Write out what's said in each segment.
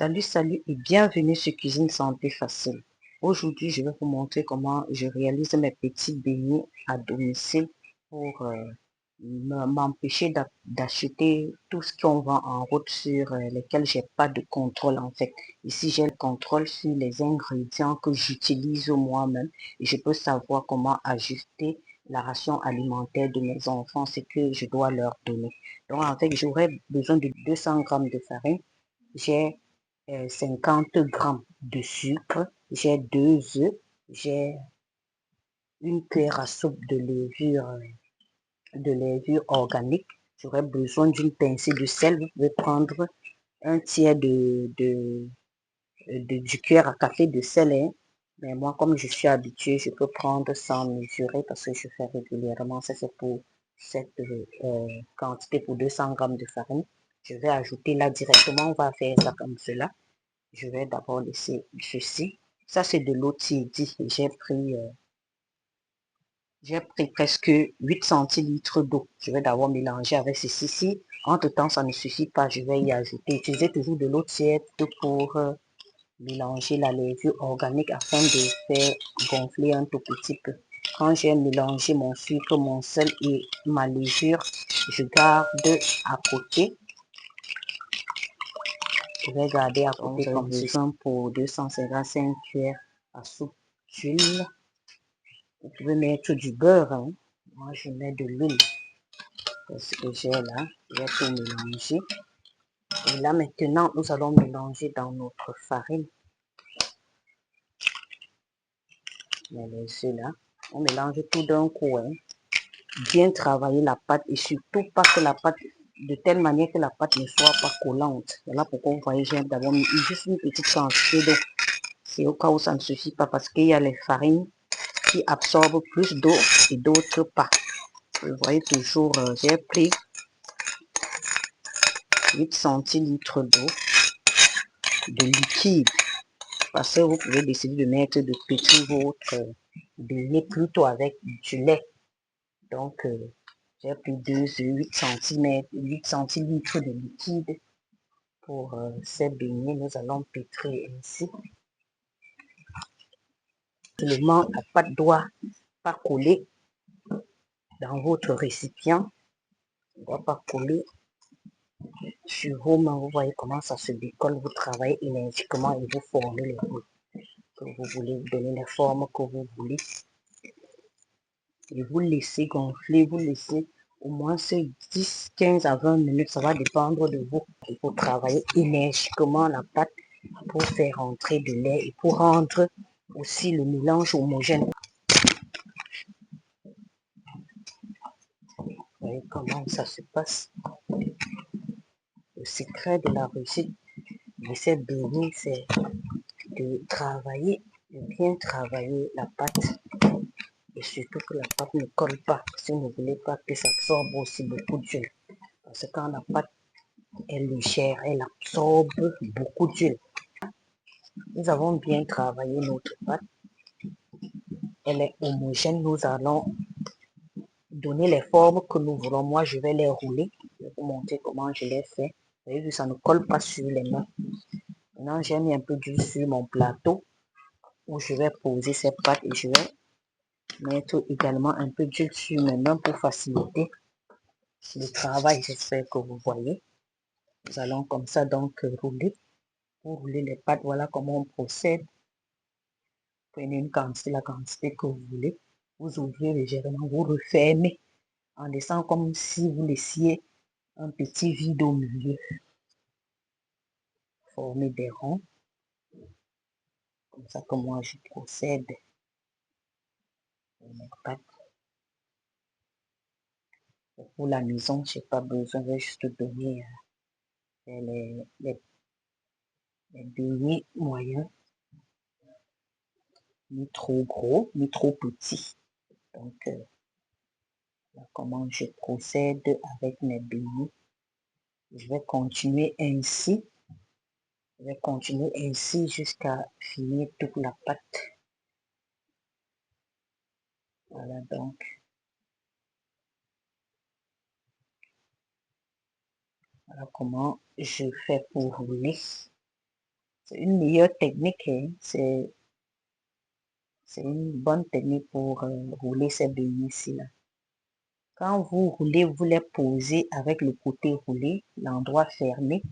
Salut et bienvenue sur Cuisine Santé Facile. Aujourd'hui, je vais vous montrer comment je réalise mes petits beignets à domicile pour m'empêcher d'acheter tout ce qu'on vend en route sur lesquels j'ai pas de contrôle en fait. Ici, j'ai le contrôle sur les ingrédients que j'utilise moi-même et je peux savoir comment ajuster la ration alimentaire de mes enfants, ce que je dois leur donner. Donc, en fait, j'aurais besoin de 200 grammes de farine. J'ai 50 grammes de sucre, j'ai 2 œufs, j'ai une cuillère à soupe de levure organique. J'aurais besoin d'une pincée de sel. Vous pouvez prendre un tiers du cuillère à café de sel, hein. Mais moi, comme je suis habituée, je peux prendre sans mesurer parce que je fais régulièrement. Ça, c'est pour cette quantité, pour 200 grammes de farine. Je vais ajouter là directement. On va faire ça comme cela. Je vais d'abord laisser ceci. Ça, c'est de l'eau tiédie. J'ai pris presque 8 centilitres d'eau. Je vais d'abord mélanger avec ceci. Si entre-temps, ça ne suffit pas, je vais y ajouter. Utilisez toujours de l'eau tiède pour mélanger la levure organique afin de faire gonfler un tout petit peu. Quand j'ai mélangé mon sucre, mon sel et ma levure, je garde à côté. Je vais garder à côté comme ceci pour 255 cuillères à soupe d'huile. Vous pouvez mettre du beurre, hein. Moi, je mets de l'huile. C'est ce que j'ai là. Je vais tout mélanger. Et là, maintenant, nous allons mélanger dans notre farine. Les œufs là. On mélange tout d'un coup, hein. Bien travailler la pâte et surtout pas que la pâte, de telle manière que la pâte ne soit pas collante. Voilà pourquoi vous voyez, j'ai d'abord mis juste une petite quantité d'eau. C'est au cas où ça ne suffit pas parce qu'il y a les farines qui absorbent plus d'eau et d'autres pas. Vous voyez toujours, j'ai pris 8 centilitres d'eau de liquide. Parce que vous pouvez décider de mettre de pétrir votre beignet plutôt avec du lait. Donc, j'ai pris 8 centilitres de liquide pour ces beignets. Nous allons pétrir ainsi. Seulement, la pâte doit pas coller dans votre récipient. Elle ne doit pas coller sur vos mains. Vous voyez comment ça se décolle. Vous travaillez énergiquement et vous formez les boules que vous voulez, vous donner les formes que vous voulez. Et vous laissez gonfler, vous laissez au moins 10, 15 à 20 minutes. Ça va dépendre de vous. Il faut travailler énergiquement la pâte pour faire entrer de lait et pour rendre aussi le mélange homogène. Vous voyez comment ça se passe. Le secret de la réussite de cette beignets, c'est de travailler, de bien travailler la pâte et surtout que la pâte ne colle pas si vous ne voulez pas que ça absorbe aussi beaucoup d'huile. Parce que quand la pâte est légère, elle absorbe beaucoup d'huile. Nous avons bien travaillé notre pâte. Elle est homogène. Nous allons donner les formes que nous voulons. Moi, je vais les rouler. Je vais vous montrer comment je les fais. Vous avez vu, ça ne colle pas sur les mains. Maintenant, j'ai mis un peu d'huile sur mon plateau où je vais poser ces pâtes et je vais mettre également un peu d'huile sur mes mains pour faciliter le travail. J'espère que vous voyez. Nous allons comme ça donc rouler. Pour rouler les pâtes, voilà comment on procède. Prenez une quantité, la quantité que vous voulez. Vous ouvrez légèrement, vous refermez en laissant comme si vous laissiez un petit vide au milieu. Formez des ronds. Comme ça que moi je procède. Mes pâtes. Pour la maison, je n'ai pas besoin, je vais juste donner les beignets moyens, ni trop gros, ni trop petits. Donc, voilà comment je procède avec mes beignets. Je vais continuer ainsi. Je vais continuer ainsi jusqu'à finir toute la pâte. Voilà donc. Voilà comment je fais pour rouler. C'est une meilleure technique, hein. C'est une bonne technique pour rouler ces beignets-ci là. Quand vous roulez, vous les posez avec le côté roulé, l'endroit fermé.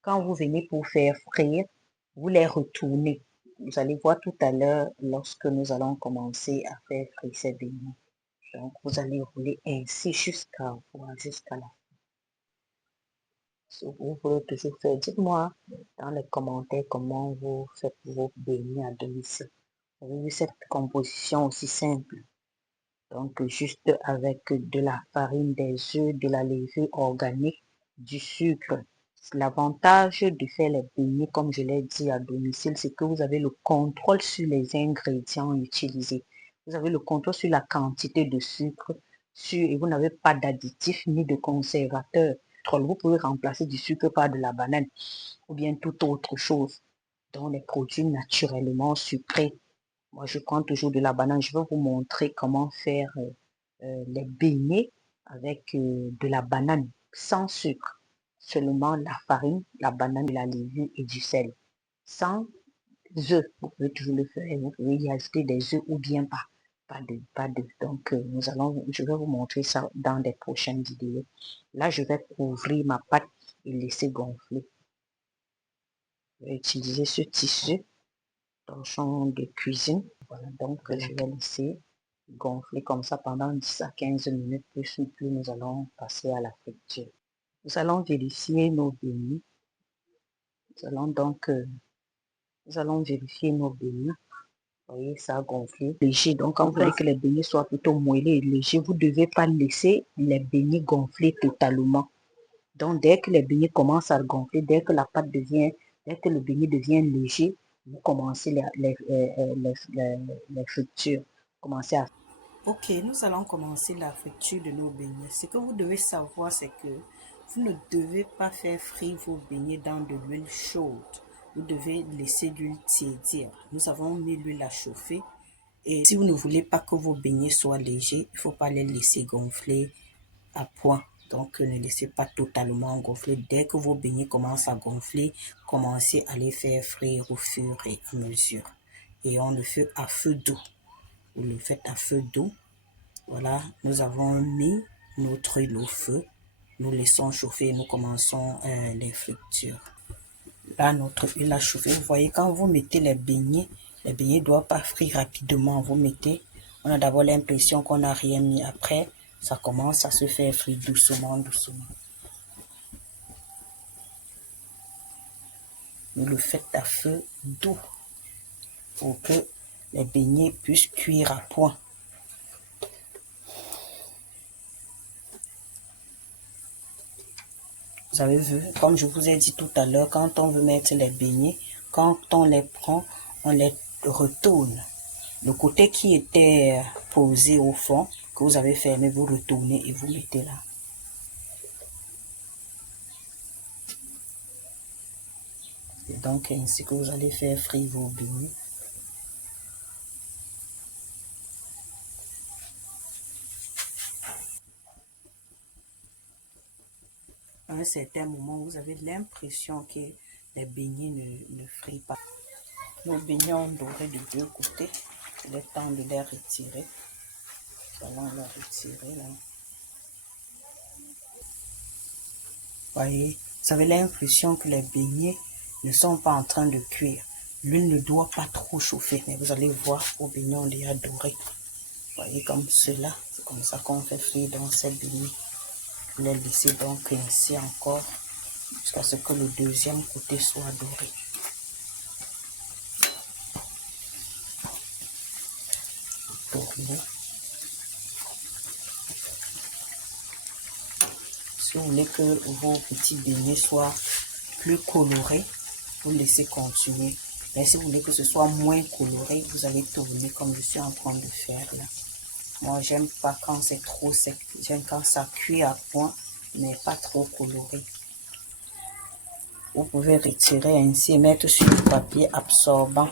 Quand vous venez pour faire frire, vous les retournez. Vous allez voir tout à l'heure lorsque nous allons commencer à faire frire ces beignets. Donc, vous allez rouler ainsi jusqu'à la fin. Si vous voulez toujours faire, dites-moi dans les commentaires comment vous faites vos beignets à domicile. Vous avez vu cette composition aussi simple. Donc, juste avec de la farine, des œufs, de la levure organique, du sucre. L'avantage de faire les beignets, comme je l'ai dit à domicile, c'est que vous avez le contrôle sur les ingrédients utilisés. Vous avez le contrôle sur la quantité de sucre, et vous n'avez pas d'additifs ni de conservateurs. Vous pouvez remplacer du sucre par de la banane ou bien toute autre chose. Donc, les produits naturellement sucrés. Moi, je prends toujours de la banane. Je vais vous montrer comment faire les beignets avec de la banane sans sucre. Seulement la farine, la banane, de la levure et du sel. Sans œufs. Vous pouvez toujours le faire. Vous pouvez y ajouter des œufs ou bien pas. Pas de. Donc, je vais vous montrer ça dans les prochaines vidéos. Là, je vais couvrir ma pâte et laisser gonfler. Je vais utiliser ce tissu torchon de cuisine. Voilà, donc je vais laisser gonfler comme ça pendant 10 à 15 minutes, plus nous allons passer à la friture. Nous allons vérifier nos beignets. Nous allons vérifier nos beignets. Vous voyez, ça a gonflé. Léger, donc quand vous voulez que les beignets soient plutôt moelleux et légers, vous ne devez pas laisser les beignets gonfler totalement. Donc dès que les beignets commencent à gonfler, dès que le beignet devient léger, vous commencez les fritures. Commencez à... Ok, nous allons commencer la friture de nos beignets. Ce que vous devez savoir, c'est que vous ne devez pas faire frire vos beignets dans de l'huile chaude. Vous devez laisser l'huile tiédir. Nous avons mis l'huile à chauffer. Et si vous ne voulez pas que vos beignets soient légers, il ne faut pas les laisser gonfler à point. Donc, ne laissez pas totalement gonfler. Dès que vos beignets commencent à gonfler, commencez à les faire frire au fur et à mesure. Et on le fait à feu doux. Vous le faites à feu doux. Voilà, nous avons mis notre huile au feu. Nous laissons chauffer et nous commençons les fritures. Là, notre huile a chauffé. Vous voyez, quand vous mettez les beignets ne doivent pas frire rapidement. On a d'abord l'impression qu'on n'a rien mis. Après, ça commence à se faire frire doucement, doucement. Vous le faites à feu doux pour que les beignets puissent cuire à point. Vous avez vu, comme je vous ai dit tout à l'heure, quand on veut mettre les beignets, quand on les prend, on les retourne. Le côté qui était posé au fond, que vous avez fermé, vous retournez et vous mettez là. C'est donc ainsi que vous allez faire frire vos beignets. À un certain moment, vous avez l'impression que les beignets ne frient pas. Nos beignets ont doré de deux côtés. Il est temps de les retirer. Nous allons les retirer là. Voyez, vous avez l'impression que les beignets ne sont pas en train de cuire. L'huile ne doit pas trop chauffer, mais vous allez voir vos beignets ont déjà doré. Voyez comme cela, c'est comme ça qu'on fait frire dans ces beignets. Vous les laissez donc ainsi encore jusqu'à ce que le deuxième côté soit doré. Tournez. Si vous voulez que vos petits beignets soient plus colorés, vous laissez continuer. Mais si vous voulez que ce soit moins coloré, vous allez tourner comme je suis en train de faire là. Moi, j'aime pas quand c'est trop sec. J'aime quand ça cuit à point, mais pas trop coloré. Vous pouvez retirer ainsi et mettre sur du papier absorbant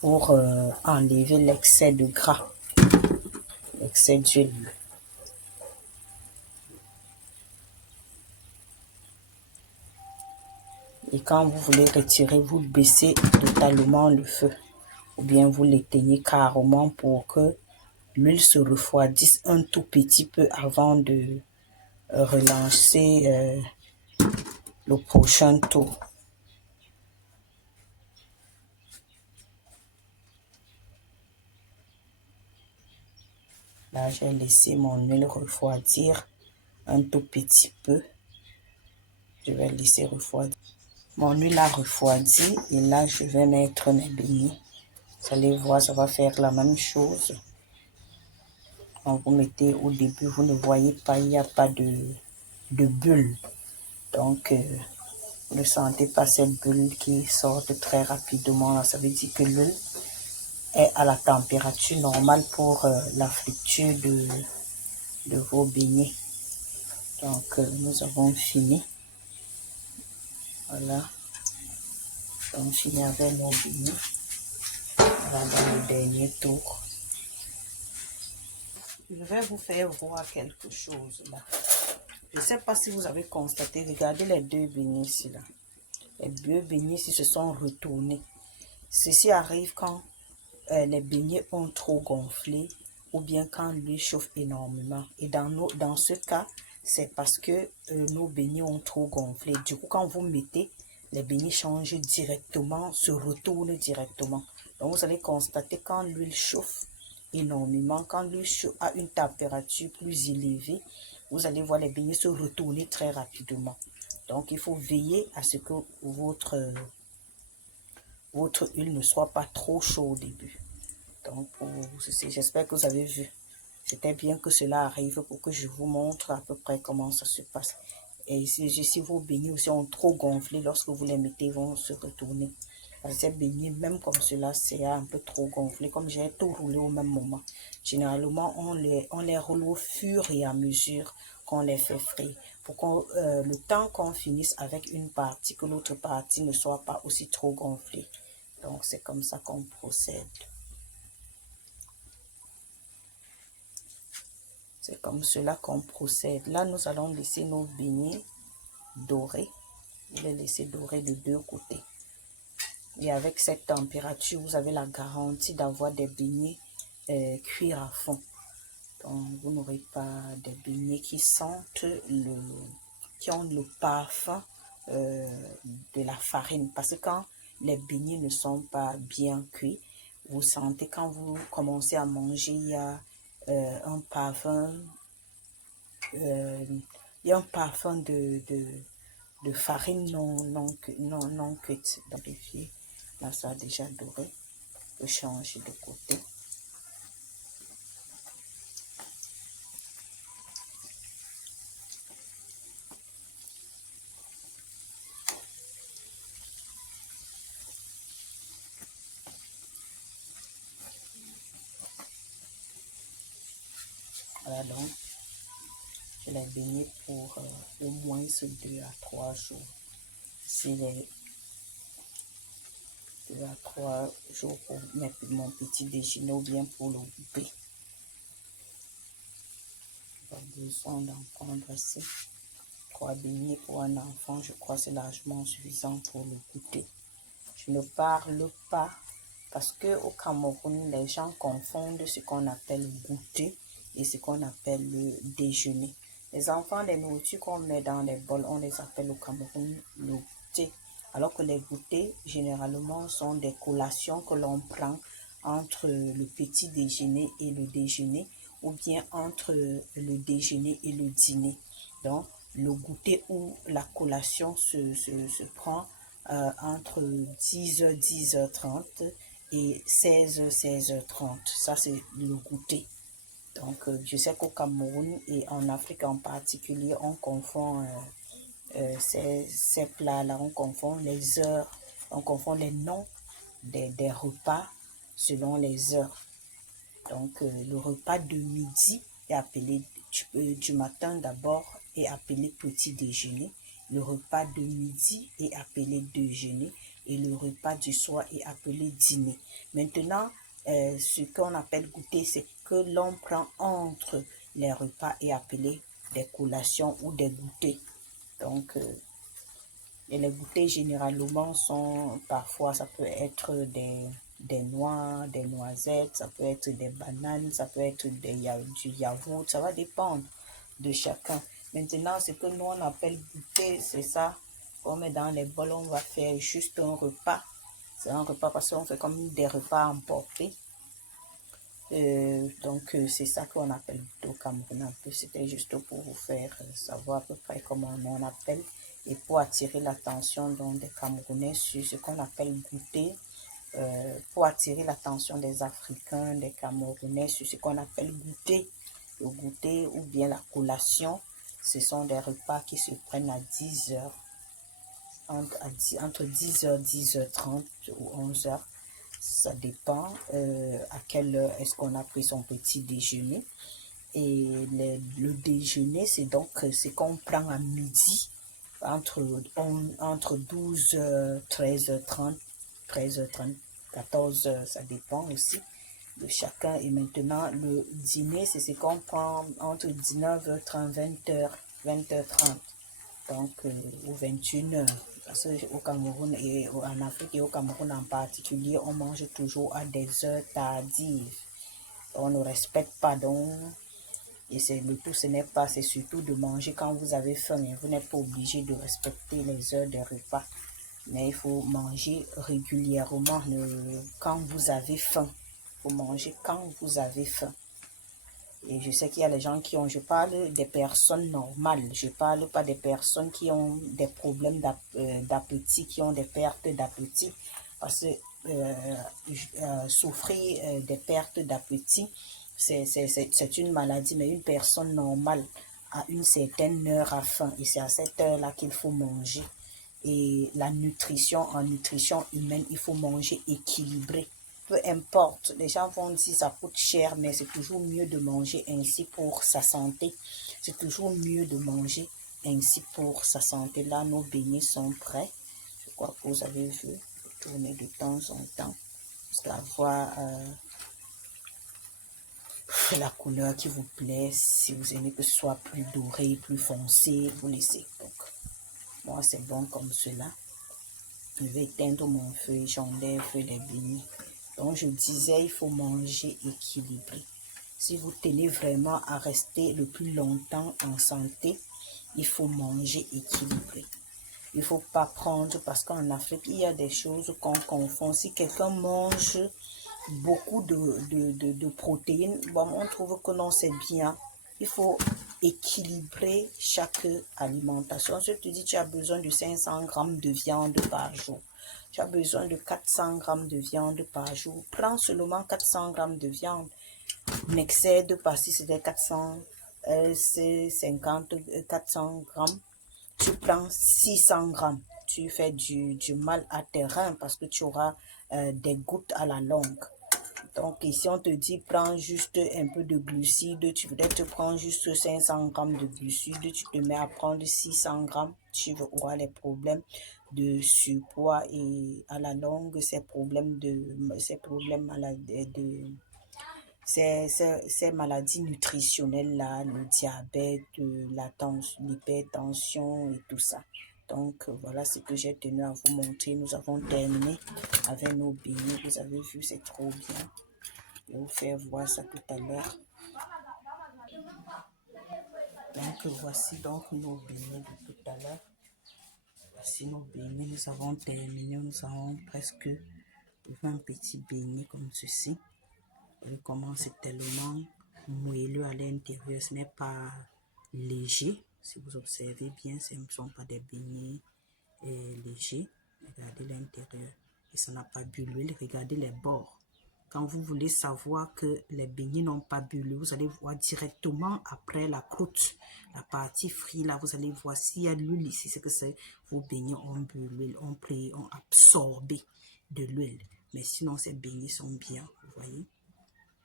pour enlever l'excès de gras, l'excès d'huile. Et quand vous voulez retirer, vous baissez totalement le feu. Ou bien vous l'éteignez carrément pour que l'huile se refroidisse un tout petit peu avant de relancer le prochain tour. Là, j'ai laissé mon huile refroidir un tout petit peu. Je vais laisser refroidir. Mon huile a refroidi et là, je vais mettre mes beignets. Vous allez voir, ça va faire la même chose. Quand vous mettez au début, vous ne voyez pas, il n'y a pas de bulle. Donc, vous ne sentez pas cette bulle qui sort très rapidement. Ça veut dire que l'huile est à la température normale pour la friture de vos beignets. Donc, nous avons fini. Voilà. On finit avec nos beignets. Voilà dans le dernier tour. Je vais vous faire voir quelque chose là. Je ne sais pas si vous avez constaté. Regardez les deux beignets ici là. Les deux beignets ici se sont retournés. Ceci arrive quand les beignets ont trop gonflé ou bien quand l'huile chauffe énormément. Et dans ce cas, c'est parce que nos beignets ont trop gonflé. Du coup, quand vous mettez, les beignets changent directement, se retournent directement. Donc, vous allez constater quand l'huile chauffe énormément, quand l'huile a une température plus élevée, vous allez voir les beignets se retourner très rapidement. Donc, il faut veiller à ce que votre huile ne soit pas trop chaude au début. Donc, j'espère que vous avez vu. C'était bien que cela arrive pour que je vous montre à peu près comment ça se passe. Et si vos beignets aussi ont trop gonflé, lorsque vous les mettez, ils vont se retourner. Parce que ces beignets, même comme cela, c'est un peu trop gonflé, comme j'ai tout roulé au même moment. Généralement, on les roule au fur et à mesure qu'on les fait frire. Pour que le temps qu'on finisse avec une partie, que l'autre partie ne soit pas aussi trop gonflée. Donc, c'est comme ça qu'on procède. C'est comme cela qu'on procède. Là, nous allons laisser nos beignets dorer. Vous les laissez dorer de deux côtés. Et avec cette température, vous avez la garantie d'avoir des beignets cuire à fond. Donc, vous n'aurez pas des beignets qui sentent qui ont le parfum de la farine. Parce que quand les beignets ne sont pas bien cuits, vous sentez quand vous commencez à manger, il y a un parfum il y a un parfum de farine non cuite. Donc, là, ça a déjà doré. Je change de côté. Voilà donc, je l'ai baigné pour au moins 2 à 3 jours. C'est les 2 à 3 jours pour mon petit déjeuner ou bien pour le goûter. Pas besoin d'en prendre assez. 3 beignets pour un enfant, je crois que c'est largement suffisant pour le goûter. Je ne parle pas parce qu'au Cameroun, les gens confondent ce qu'on appelle goûter et ce qu'on appelle le déjeuner. Les enfants, les nourritures qu'on met dans les bols, on les appelle au Cameroun le goûter. Alors que les goûters, généralement, sont des collations que l'on prend entre le petit déjeuner et le déjeuner ou bien entre le déjeuner et le dîner. Donc, le goûter ou la collation se prend entre 10h, 10h30 et 16h, 16h30. Ça, c'est le goûter. Donc, je sais qu'au Cameroun et en Afrique en particulier, on confond ces plats-là, on confond les heures, on confond les noms des repas selon les heures. Donc, le repas de midi est appelé du matin d'abord est appelé petit déjeuner. Le repas de midi est appelé déjeuner et le repas du soir est appelé dîner. Maintenant, ce qu'on appelle goûter, c'est que l'on prend entre les repas est appelé des collations ou des goûters. Donc, Et les goûters généralement sont, parfois ça peut être des noix, des noisettes, ça peut être des bananes, ça peut être du yaourt, ça va dépendre de chacun. Maintenant, ce que nous on appelle goûter, c'est ça. On met dans les bols, on va faire juste un repas. C'est un repas parce qu'on fait comme des repas emportés. Donc, c'est ça qu'on appelle au Cameroun un peu. C'était juste pour vous faire savoir à peu près comment on appelle et pour attirer l'attention des Camerounais sur ce qu'on appelle goûter, pour attirer l'attention des Africains, des Camerounais sur ce qu'on appelle goûter. Le goûter ou bien la collation, ce sont des repas qui se prennent à 10 heures, entre 10 heures, 10h30 ou 11 heures. Ça dépend à quelle heure est-ce qu'on a pris son petit déjeuner. Et le déjeuner, c'est donc ce qu'on prend à midi, entre 12h, 13h30, 13h30, 14h, ça dépend aussi de chacun. Et maintenant, le dîner, c'est ce qu'on prend entre 19h30, 20h, 20h30, donc ou 21h. Parce qu'au Cameroun et en Afrique et au Cameroun en particulier, on mange toujours à des heures tardives. On ne respecte pas donc. Et c'est le tout, ce n'est pas, c'est surtout de manger quand vous avez faim. Et vous n'êtes pas obligé de respecter les heures des repas. Mais il faut manger régulièrement quand vous avez faim. Il faut manger quand vous avez faim. Et je sais qu'il y a des gens je parle des personnes normales, je parle pas des personnes qui ont des problèmes d'appétit, qui ont des pertes d'appétit, parce que souffrir des pertes d'appétit, c'est une maladie, mais une personne normale à une certaine heure a faim, et c'est à cette heure-là qu'il faut manger. Et en nutrition humaine, il faut manger équilibré. Peu importe, les gens vont dire ça coûte cher, mais c'est toujours mieux de manger ainsi pour sa santé. C'est toujours mieux de manger ainsi pour sa santé. Là, nos beignets sont prêts. Je crois que vous avez vu, tourner de temps en temps, jusqu'à voir la couleur qui vous plaît. Si vous aimez que ce soit plus doré, plus foncé, vous laissez. Donc, moi, c'est bon comme cela. Je vais éteindre mon feu et j'enlève les beignets. Donc, je disais, il faut manger équilibré. Si vous tenez vraiment à rester le plus longtemps en santé, il faut manger équilibré. Il ne faut pas prendre, parce qu'en Afrique, il y a des choses qu'on confond. Si quelqu'un mange beaucoup de protéines, bon, on trouve que non, c'est bien. Il faut équilibrer chaque alimentation. Si tu dis tu as besoin de 500 grammes de viande par jour, tu as besoin de 400 grammes de viande par jour, prends seulement 400 grammes de viande. N'excède pas, si c'était 400 grammes, tu prends 600 grammes. Tu fais du mal à tes reins parce que tu auras des gouttes à la longue. Donc ici on te dit prends juste un peu de glucides, tu voudrais te prendre juste 500 grammes de glucides, tu te mets à prendre 600 grammes, tu auras les problèmes de surpoids et à la longue ces problèmes ces maladies nutritionnelles-là, le diabète, l'hypertension et tout ça. Donc, voilà ce que j'ai tenu à vous montrer. Nous avons terminé avec nos beignets. Vous avez vu, c'est trop bien. Je vais vous faire voir ça tout à l'heure. Donc, voici donc nos beignets de tout à l'heure. Voici nos beignets. Nous avons terminé. Nous avons presque un petit beignet comme ceci. Comment c'est tellement moelleux à l'intérieur, ce n'est pas léger. Si vous observez bien, ce ne sont pas des beignets légers. Regardez l'intérieur et ça n'a pas bu l'huile. Regardez les bords. Quand vous voulez savoir que les beignets n'ont pas bu l'huile, vous allez voir directement après la croûte, la partie frite là, vous allez voir s'il y a de l'huile ici, c'est que vos beignets ont bu l'huile, ont absorbé de l'huile. Mais sinon, ces beignets sont bien, vous voyez.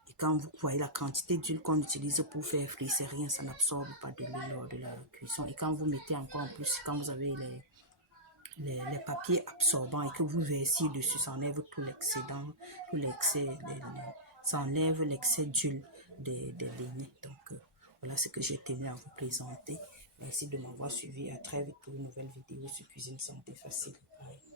Et quand vous voyez la quantité d'huile qu'on utilise pour faire frire, c'est rien, ça n'absorbe pas de l'huile lors de la cuisson. Et quand vous mettez encore en plus, quand vous avez les papiers absorbants et que vous versiez dessus, ça enlève tout l'excédent, tout l'excès, ça enlève l'excès d'huile des beignets. Donc, voilà ce que j'ai tenu à vous présenter. Merci de m'avoir suivi. À très vite pour une nouvelle vidéo sur Cuisine Santé Facile. Bye.